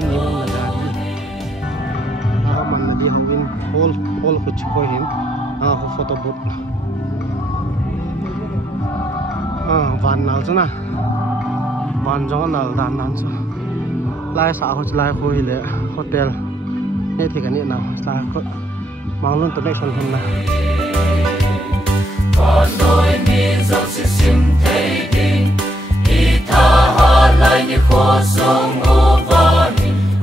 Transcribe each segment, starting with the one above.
ni hong na gari man na di hawin hol ko chiko hin ho photo booth van nào chứ na van jong nào dan nan cho lai sa ho lai khoi le hotel ne thi kan ni nào sa ko mang luôn to next one na còn đôi mi dấu xin thấy đình y tha ha lại như khô sông u van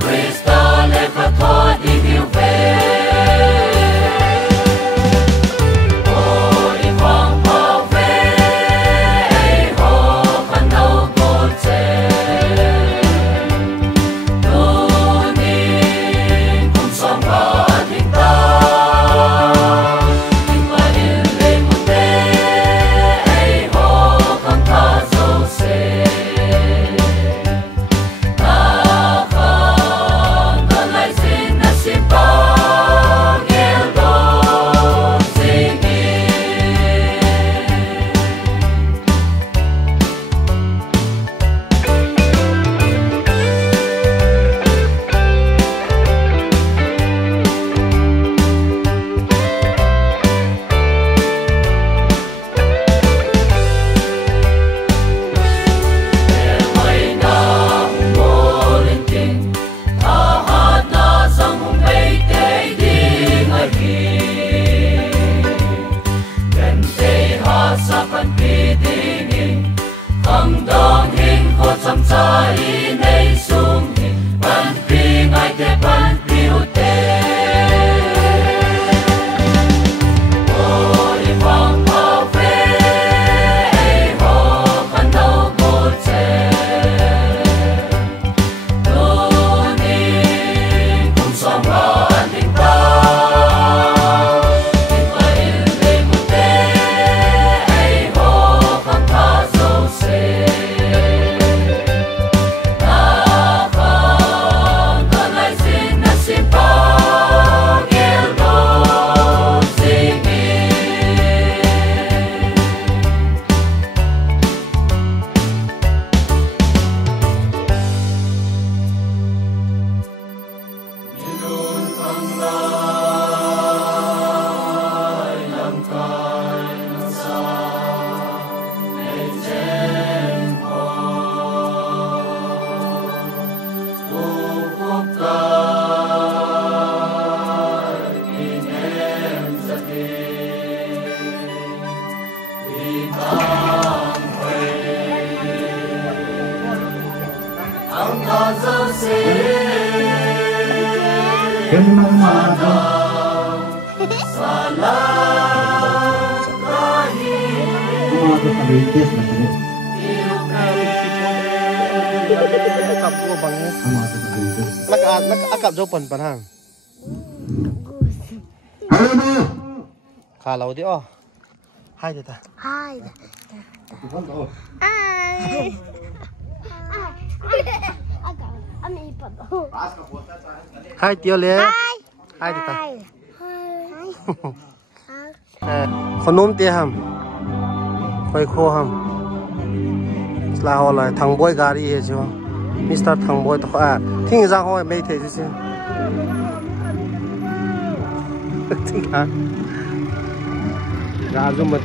Krista le pha thoa đi yêu về akap jopan panang kalau dia oh hai dia ta hai hai tiêu le hai dia ta khonum te ham khoi kho ham la ho la thang boy gari he jo Mr. Thang boy to thing ra ho mai the chứ thing ha ra zo mat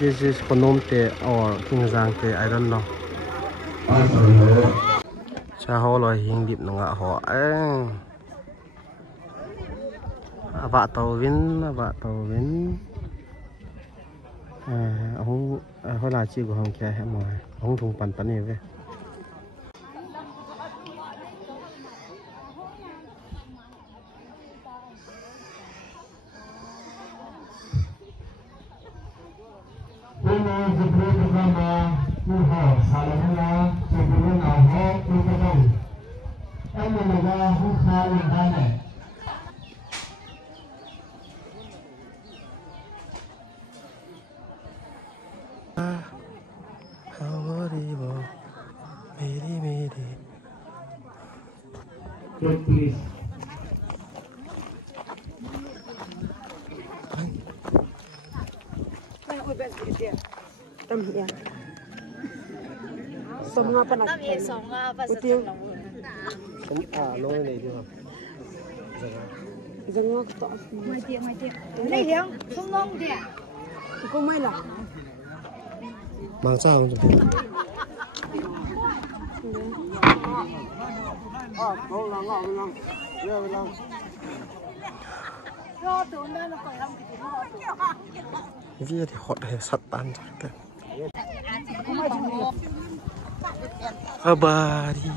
this is Phnom Te or King Giang Te I don't know cha ho lo hing dip nga ho vạ tàu vin ông hồi là chi của ông kia hết rồi ông thùng pan này về Please. Sống ngã phần này. Tiếng. Sống lôi này đi không? Dừng ngã tọt. Mai tiệm. Này liang, sống nông đi. Cô mai là. Mang sao không? Vì thì họ để sắt tan rồi cái. Bà đi.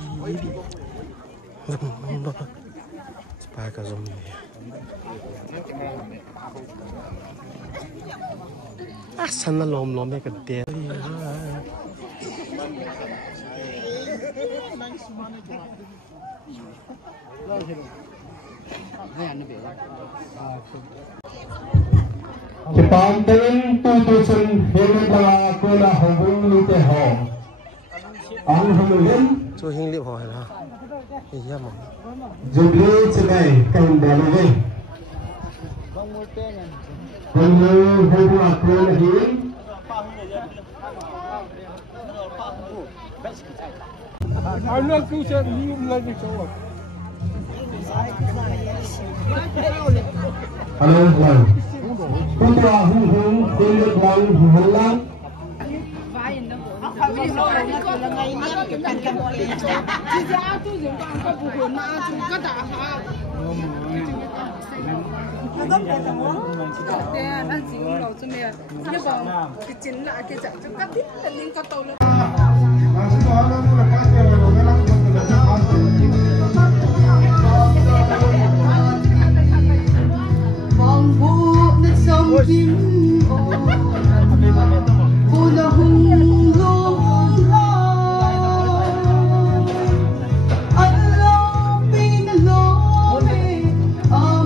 Supaya ka zoom ni. Sana lom cái tiền. Jepang tên tu sinh hiện là cô là hồng vinh lưu tề hồ anh hồng vinh Cho hình liệu hỏi là gì mà dùng lưu trên này cảnh để lưu vinh hồng vinh là cô là hiến I'm not too sure you like it so much. Hello, hello. Chúng ta hùng tên được bằng hùng lắm. Vòng vũ nước sông kim ô phù là hùng lung lo anh lo pin lo mê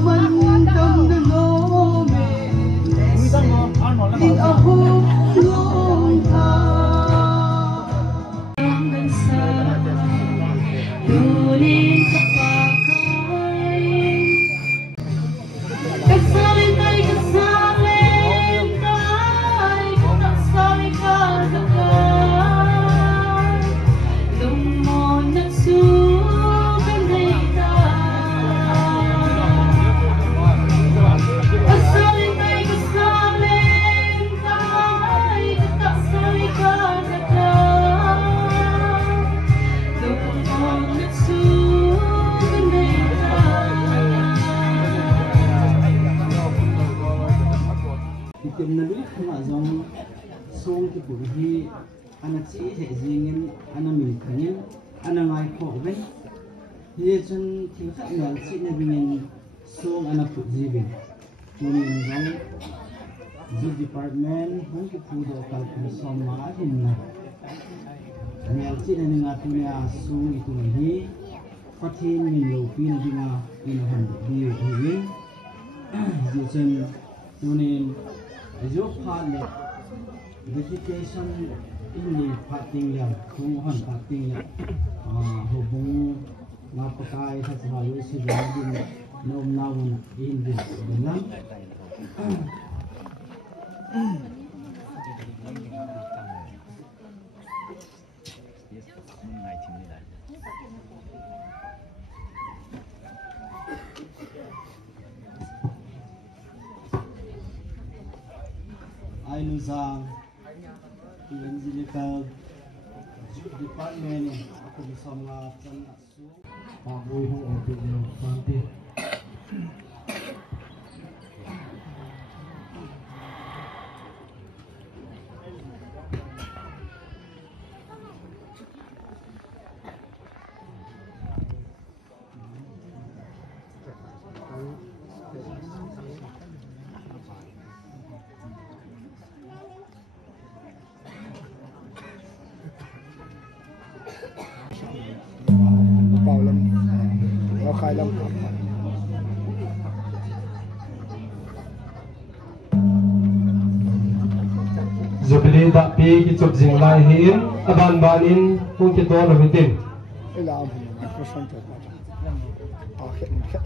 mình tâm lo mê đi ở hùng lung tha gần xa du lên khắp Tim na bilik na zong song ki purhi ana chi he jingin ana min khangin ana ngai kho ben ye chun thing khat ngal chi na bingin song ana pu jibin tunin zong zu department hong ki pu do kal ku som ma hin na ngal chi na nga tu ya song itu hi pathin min lo pi na dinga in han di hi ye chun tunin जो फाले vegetation ini pating yang kumuhan pating yang hubung napakai sa sahayu si jadi nom namun ini dalam Ainu sang evangelical department aku bisa melakukan Pak Boy untuk nanti Bảo lắm, nó khai lắm. Zubli da pi ki chop jing lai hin aban banin kung ki to na hitin Cái làm thì nó có xong rồi mà. Khét khét.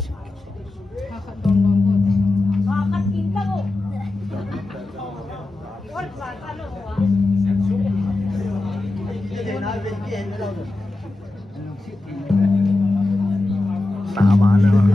Tạ bạn nữa.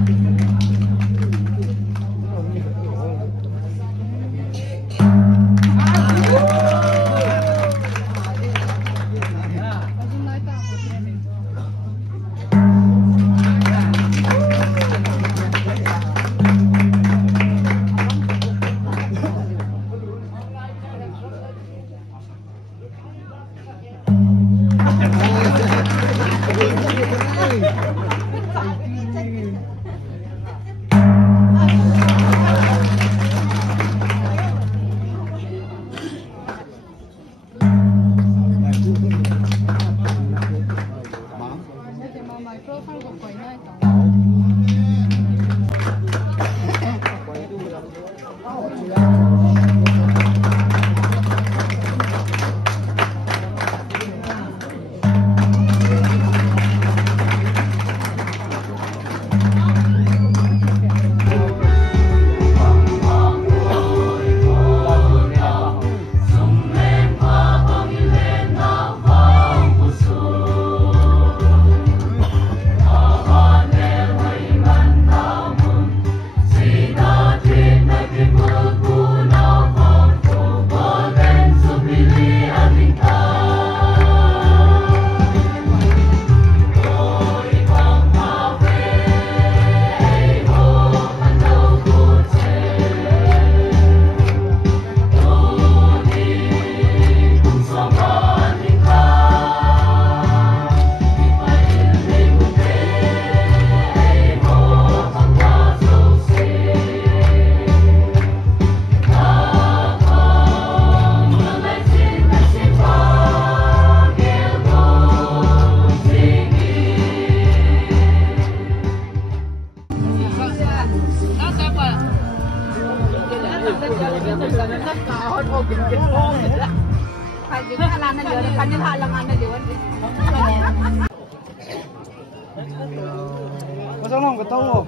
Pasang lang katawa.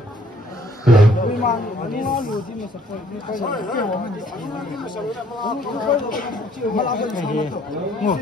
Uy man, ano nga luti mo sa point? Malapit sa mo.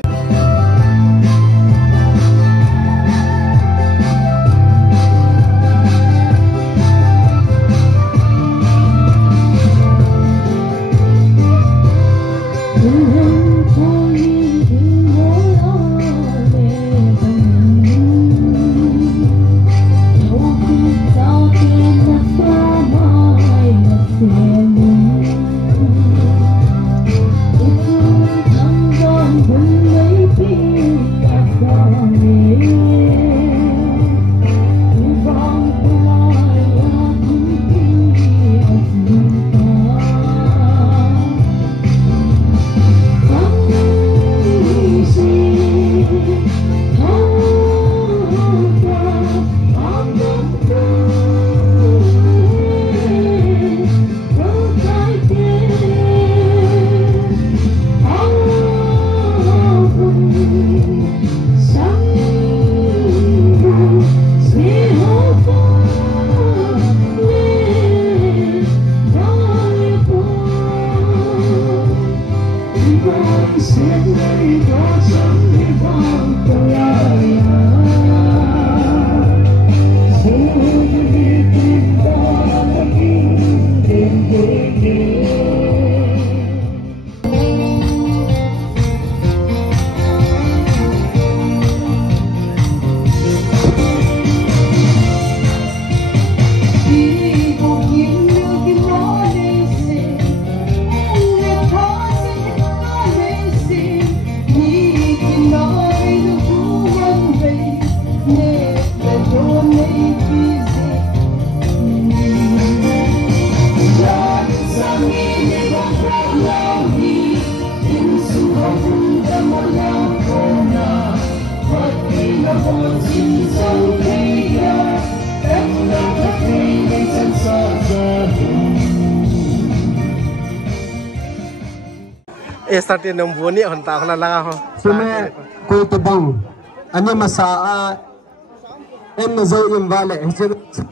Startin ng buwan niya, hunta ko na lang ako. Sume, kuy tubang. Anya masaa, na zau yung vale. Sita,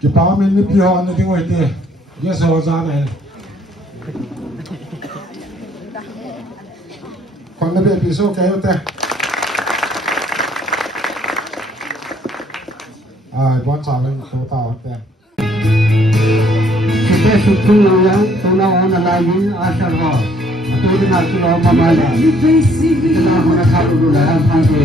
cái bao mình đi biểu nó tiếng ngoài kia cái số ra này còn nó bị số cái nữa bọn trả lên số tàu thế kita sukung yang tolong orang lain asal ho atau dengan tolong mama lah kita nak satu dulu dalam hati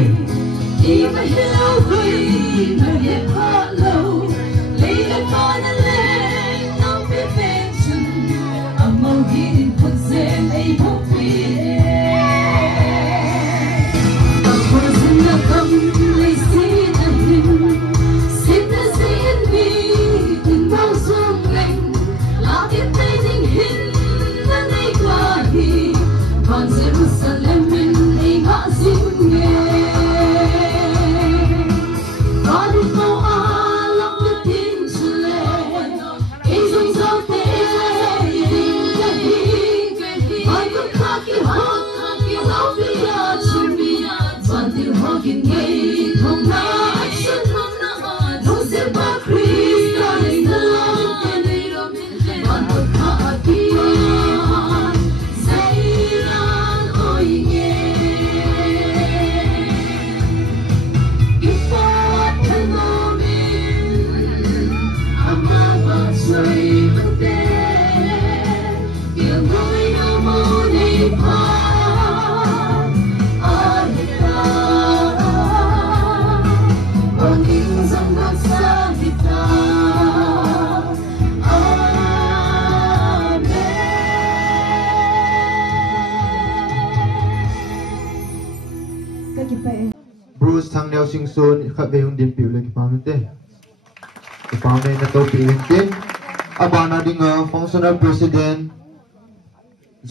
Bruce thang neo sing sun khat be hung din piu le ki pamente ki pame na to pi tin abana dinga functional president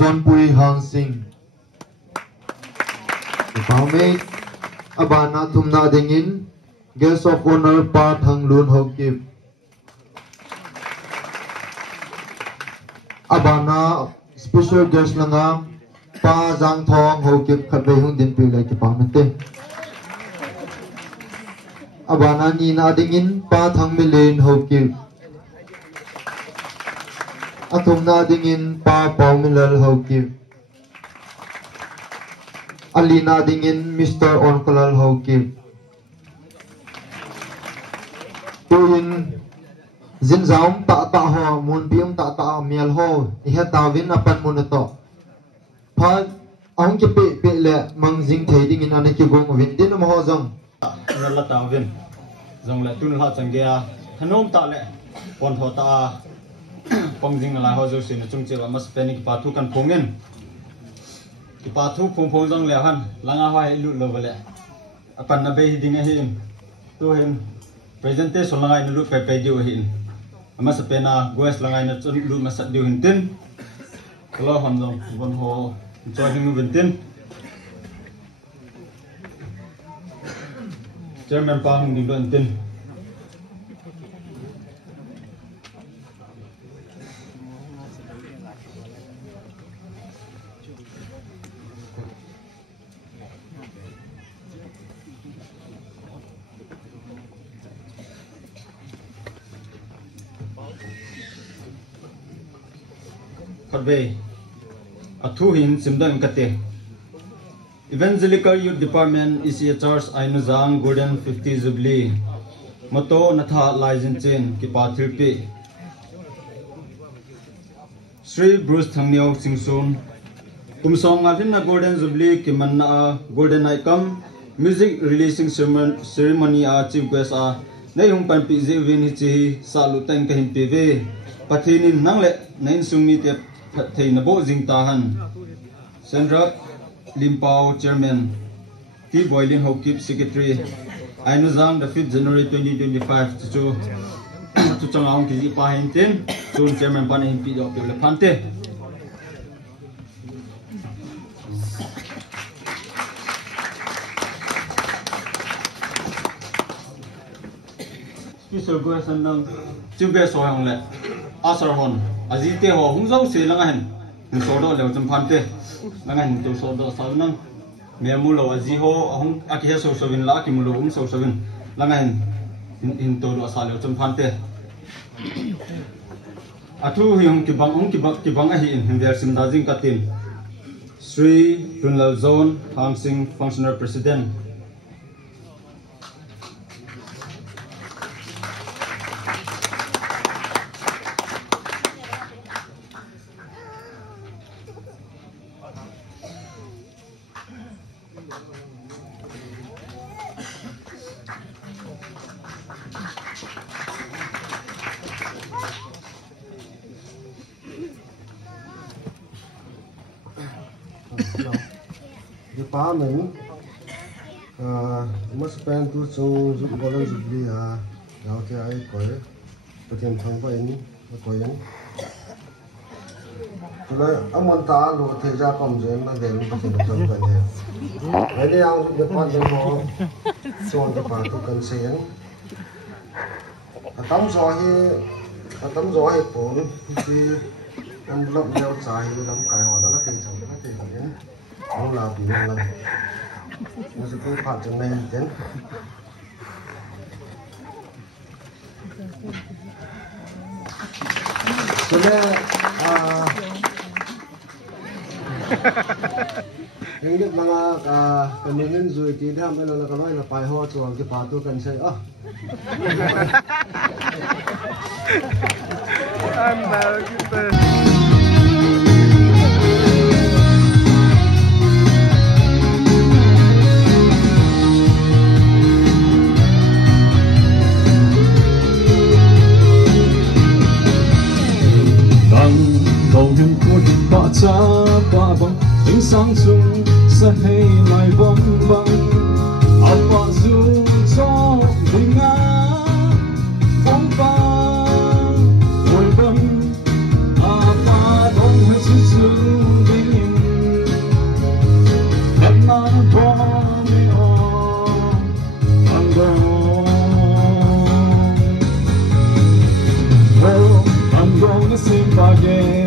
John Pui Hang Singh ki pame abana thumna dingin guest of honor pa thang lun hokip abana special guest langa pa jang thong hokip khat be hung din piu le ki pamente abana ni na dingin pa thang milen hokip athum na dingin pa paw milal hokip alina dingin Mr. Onkalal hokip tuin zinzaum ta ho mun pium ta mial ho iha tawin apan mun to pha ong ki pe le mang jing thei dingin ane ki gong win din mo ho jong la ta vin zong la tun la changia thanom ta le pon tho ta pong jing la ho zo sin chung che mas panic pa thu kan phongin ki pa thu phong jong le han langa hoi lu lo le apan na be ding a hin tu hin presentation langai nu lu pe pe diu hin mas pena goes langai na chun lu mas diu hin tin lo hon jong bon ho joining nu tin Chairman pa hung ding don tin Khatbe athu hin simdang kate Evangelical Youth Department ECHR's Ainuzang Golden 50 Jubilee Mato Natha Laizin Chen Kipathirpi Sri Bruce Thangneo Singsun Kumsong Alina Golden Jubilee Kimanna Golden Icon Music Releasing Ceremony Chief Guest Nayung Panpi Zevin Hichi Salutang Kahim PV Pathinin Nangle Nain Sungmi Tep Thei Nabo Jing Tahan Sandra Limpao Chairman T. Boylin Hokip Secretary Ainuzang the 5th January 2025 to Changong Kizi Pahintin Soon Chairman Panin Pido Pante Special Guest and Chief Guest Sohang Le Asar Hon Azite Ho Hungzau Selangahan in so do le chum phan te langa hin to so do sa nang me mu lo azi ho ahung aki so so win la ki mu lo so so win langa hin to do sa le chum phan te atu hiung ki bang a hi in ver sim da jing katin Sri Runlal Zone Hang Sing Functional President. The parliament must spend to so Golden Jubilee now I call it, but in time by any coin. I'm on tar look at the comes in and then some by here. Any out the part of more so on the part of consent. A thumbs or here, a thumbs or a phone, see, and look outside, I'm kind of nothing. Không làm thì không làm, nó sẽ có phạt trong này đến. Cho nên những cái mà cái mình rồi thì tham cái là cái nói là phải ho cho cái phạt tôi cần xây cầu hình của hình bạ cha bạ băng ánh sáng chung sẽ hay lại vắng vắng áo bạ dù cho bình an phong vang hồi vắng bạ đông hay sự sự bình yên em na qua mi o anh đâu anh đâu nó xem ba đêm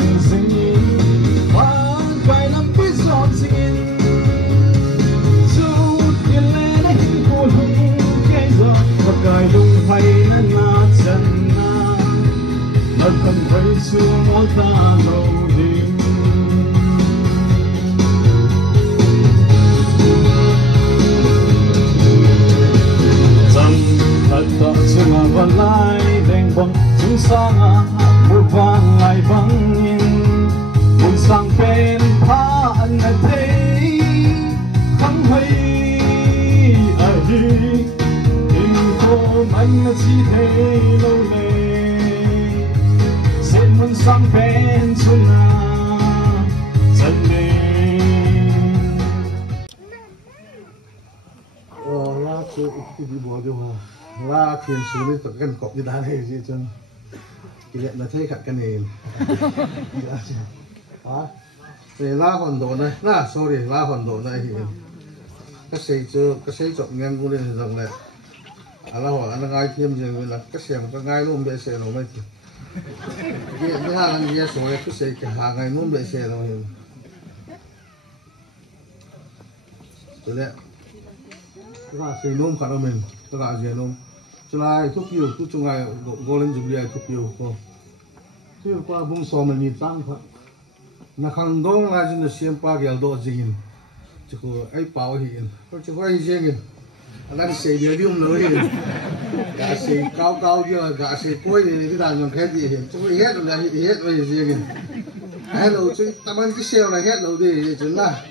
Hãy subscribe cho kênh Ghiền Mì Gõ để không bỏ anh chỉ thấy lâu lệ sẽ muốn sang bên chỗ nào chân mình la chơi cái gì bỏ điều hòa la thiên số này tậpกันcọp như đá này gì chân cái này là thấy cả cái nền để la hoàn đồ này na sorry la hoàn đồ này thì cái xây chọn ngang cũng lên rằng này anh ngay thêm gì là cái xe cái ngay luôn bị xe rồi mấy chị cái hàng kia số cái xe cái hàng ngay luôn bị xe rồi rồi đấy cái xe luôn cả mình cái gì luôn cho lại thuốc nhiều thuốc trong ngày Golden Jubilee thuốc nhiều không thuốc qua bung sò mình nhìn tăng thật là khang đông ngay trên xem pa cái đồ gì chứ có ai bảo hiện chứ có ai gì anh xây điều điểm nữa thì gà xây cao cao chưa gà xây cuối thì cái đàn còn hết gì chúng tôi hết rồi là hết rồi gì kìa hết rồi chứ tao ăn cái sale này hết rồi thì chính là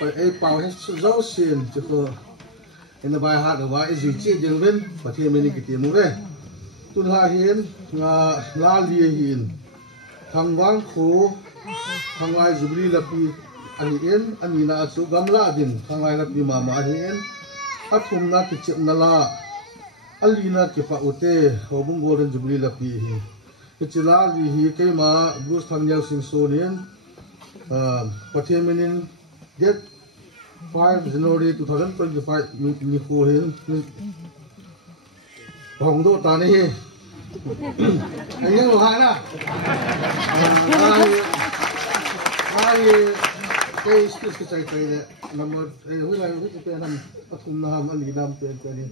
phải ai bảo hết rau xiên chứ không nên là bài hát ở bài gì chia dân bên và thêm mình cái tiền mua đây tôi là hiện là la lìa hiện thằng vang khô thằng ai Jubilee là pi anh yên anh là số gam la din thằng ai là pi mà hiện athum na ki chep na la alina ki fa ute hobung Golden Jubilee la pi hi ki chila li hi ke ma Bruce Thangyal Singh Sonian pathemenin date 5 January 2025 ni ko hin hong do ta ni hi anh yang lo hai na cái speech cái chạy cái đấy nằm ở hướng này hướng cái nằm ở cùng nằm ở lì nằm cái này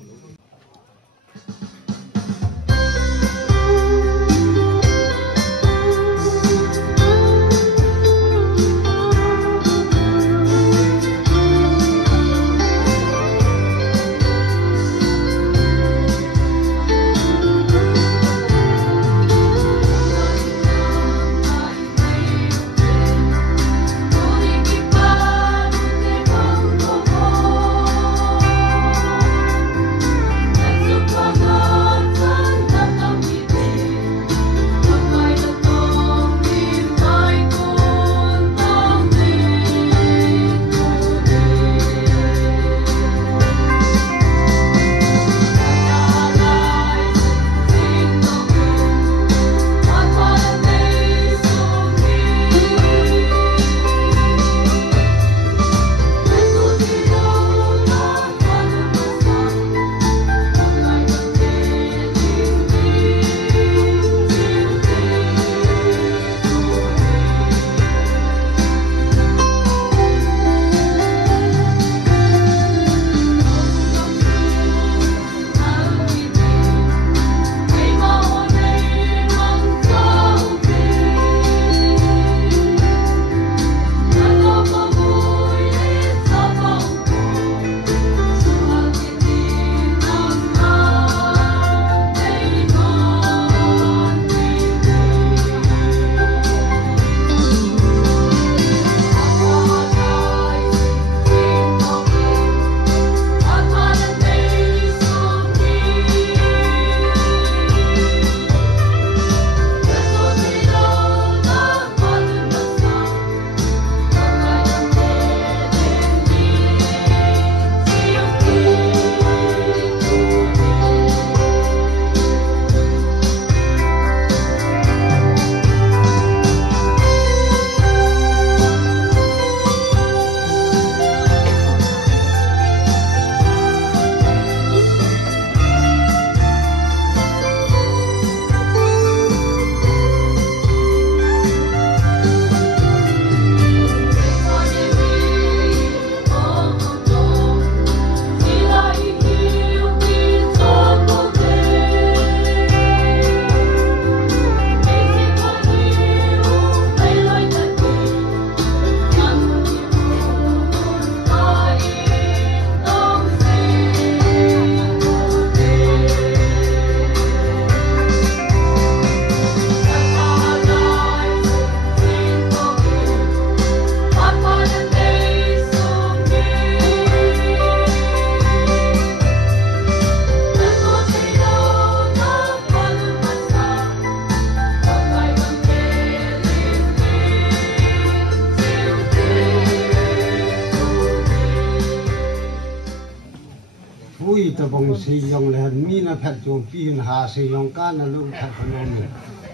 ตะบงสียองเลยมีน่ะแพทย์โจมปีนหาสียองก้านน่ะลุงแพทย์พนม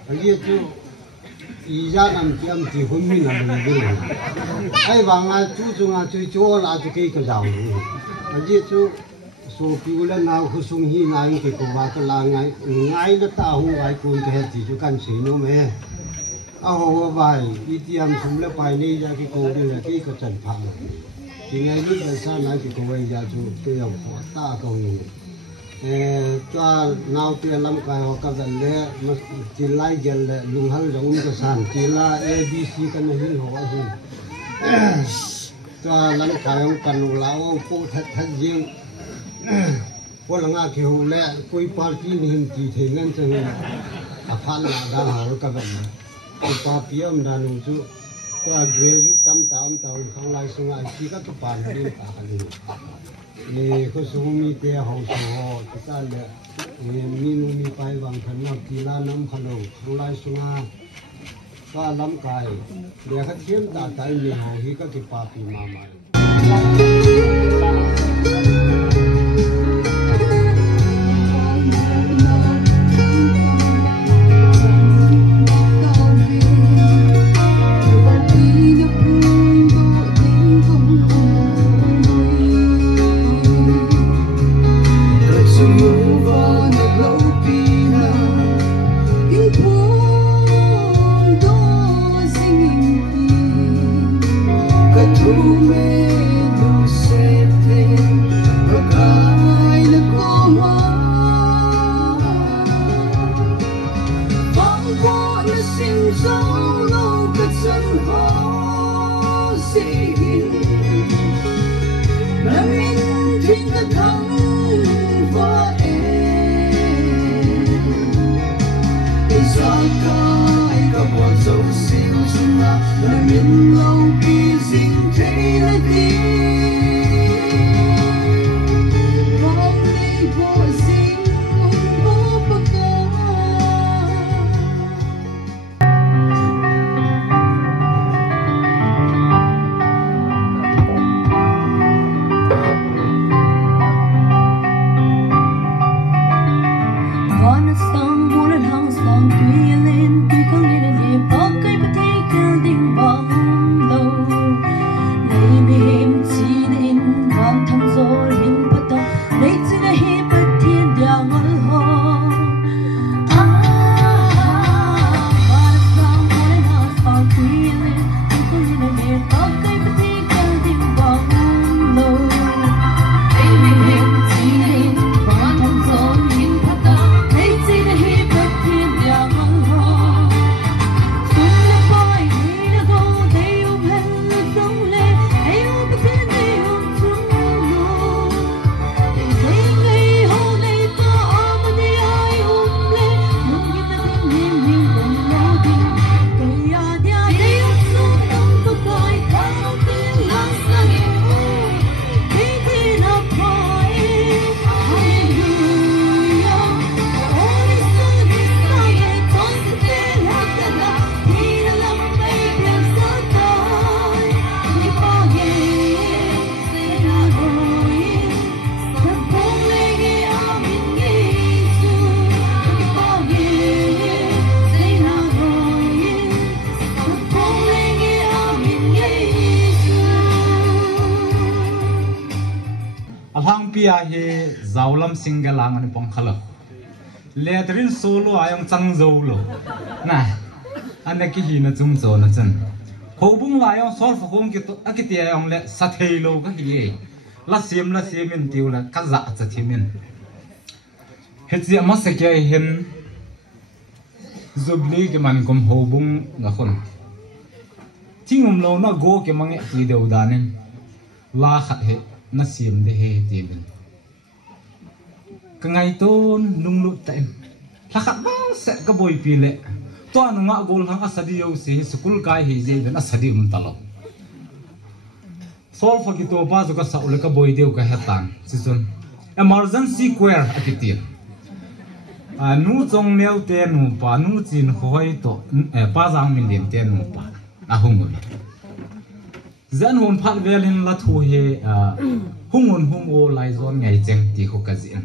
ไอ้จู่อีจานำเตรียมที่หุ่นมีน่ะลุงดูไอ้วางอ่ะจู่ๆอ่ะจู่ๆลาจะกี่ก็จะเอาไอ้จู่โซปิวแล้วนาคุซุงฮีนายกี่ก็ว่าก็ลาไงแล้วตาหูไอ้คนจะเฮ็ดที่จุกันสีโนแม่เอาหัวไปอีเตรียมสมแล้วไปนี่ยากี่โกนี่ละกี่ก็จันพังที่ไงนี่เป็นสานายกี่โกไว้ยาจู่เตรียมหัวตาก็มีตัวนาวเตียลำกายหอกกันเลยมันจิไลเจลเลยลุงฮัลจงก็สานจิลา ABC กันหินหัวหินตัวลำกายของกันเราพูดทัดยิงพวกหลังอาเขียวเลยคุยปาร์ตี้นี่หินจีเทงันจังอาพันละดาวหอกันเลยคุยปาร์ตี้มันดานุจุตัวเกรยุตำข้างไล่สงไอซีก็ปาร์ตี้ปากันเลยนี่ก็สมมีเตียหงสหที่ตาเลยมีนูมีไปวางพันนอกกีฬาน้ำขนมข้างไล่สงาก็ล้ำกายเดี๋ยวเขาเทียมตาใจมีหายก็ติปาปีมาใหม่Hãy subscribe cho kênh Ghiền Mì Gõ để không bỏ lỡ pia he zaulam singalang ani pong khalo letrin solo ayong changzo lo na anaki hi na chung zo na chan khobung la ayong sol phong ki to akiti ayong le sathei lo ka hi la sim in tiu la ka za cha thimin he chi ma se ke hen zobli ke man kom hobung nga khon tingum lo na go ke mange ti deu danen la khat he na sim de he tibin ka ngai ton nung lu taim la khat ba se ka boy pi le to anu nga gol hang asadi yo se school kai he je ben asadi talo sol fa ki to pa zo ka sa ule ka boy deu ka hetan si chun emergency queer akiti nu chong neu te nu pa nu chin khoi to pa jang min dem te nu pa a hung zan hon phat velin la thu he hungun o lai zon ngai cheng ti kho ka zin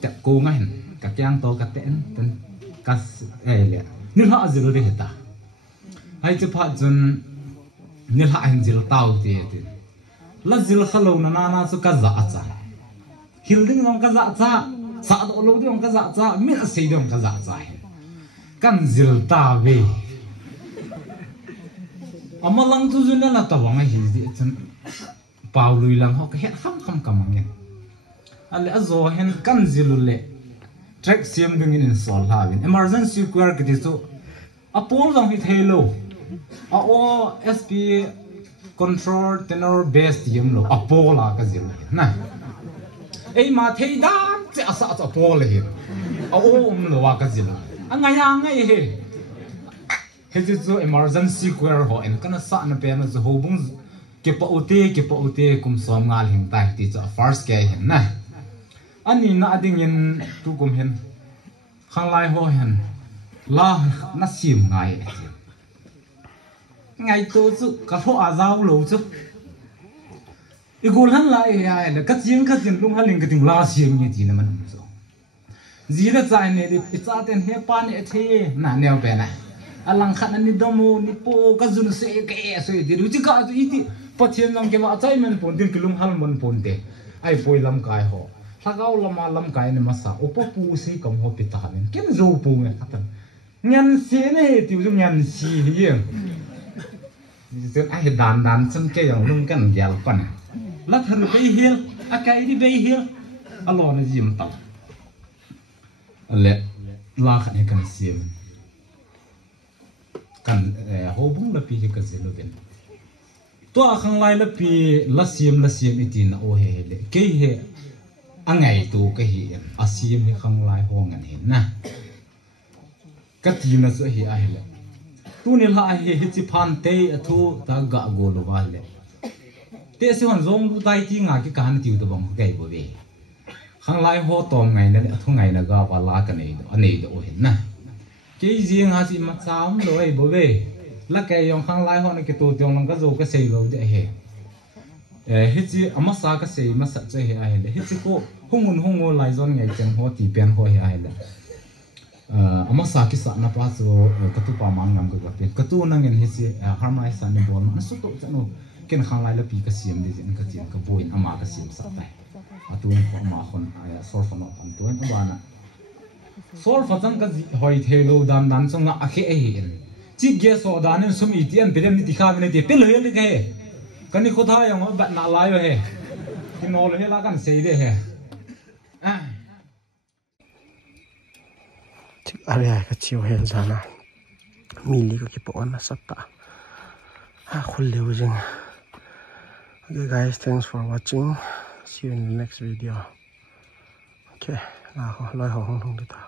ta ko ngai ka kyang to ka ten ten ka le ni ha azil re heta hai che phat jun ni ha an zil tau ti ti la zil khalo na na su ka za cha hilding nong ka za cha sa do lo di nong ka za cha mi a sei dong ka za cha kan zil ta ve amalang tu zuna na tawang hi di chen paului lang ho ka het kham kamang ale azo hen kan zilule track siam ding in sol havin emergency queer ke so apol dong hi thelo a o sp control tenor bass yum lo apola ka zil na ei ma thei dan che asa apol hi a o lo wa ka zil angaya ngai he he zo emergency queer ho en kana sa na pe na zo hobung ke pa ute kum som ngal hing tai ti cha first ke hen na ani na ading yen tu kum hen khang lai ho hen la na sim ngai to chu ka tho a zau lo chu igol han lai ya le ka chiang kha jin lung haling ka ting la sim ni ti na man so zira chai ne di cha ten he pa ne the na neo pe na alang khan ani domo ni po ka jun se ke so di ru chi ka ju iti pathian nang ke wa chai men pon din kilung hal mon pon te ai poi lam kai ho thagau lama lam kai ne masa opo pu se kam ho pita men ken zo pu ne khatan nyan se ne ti ju nyan si hi Jin ai dan chân ke yang lung kan gel kon la thar be hil akai di be hil alo na jim ta le la khan kan sim kan ho bung la pi ka zelo ben to khang lai la pi la sim itin o he le ke he angai tu ka hi asim he khang lai ho ngan he na ka ti na so hi a le tu ni la he chi phan te athu ta ga go lo wa le te se hon zong bu dai ti nga ki kan ti to bang gai bo be khang lai ho tom ngai na athu ngai na ga wa la ka nei do anei do he na ke jing ha si ma chaum lo ai bo be la ke yong khang lai ho na ke tu tiong lang ka zo ka sei lo de he he chi ama sa ka sei ma sa che he a he le he chi ko hungun lai zon ngai chang ho ti pen ho he a he le ama sa ki sa na pa so ka tu pa mang ngam ka pen ka tu nang en he si harmai sa ni bol ma su to chano ken khang lai la pi ka siam de jin ka chin ka boin ama ka sim sa tai atu ko ma khon aya sor fa no an to en bana sor fa chang ka hoi thelo dan chang a khe e en chi ge so dan en sum itian pedem ni tikha ne te pel he le ke kani ko tha yang ba na la yo he ki no le la kan sei de he area ka chiu hen sana mili ko ki po na sata ha khul le ujing. Okay guys, thanks for watching, see you in the next video. Okay, na ho lai ho hong thong ta.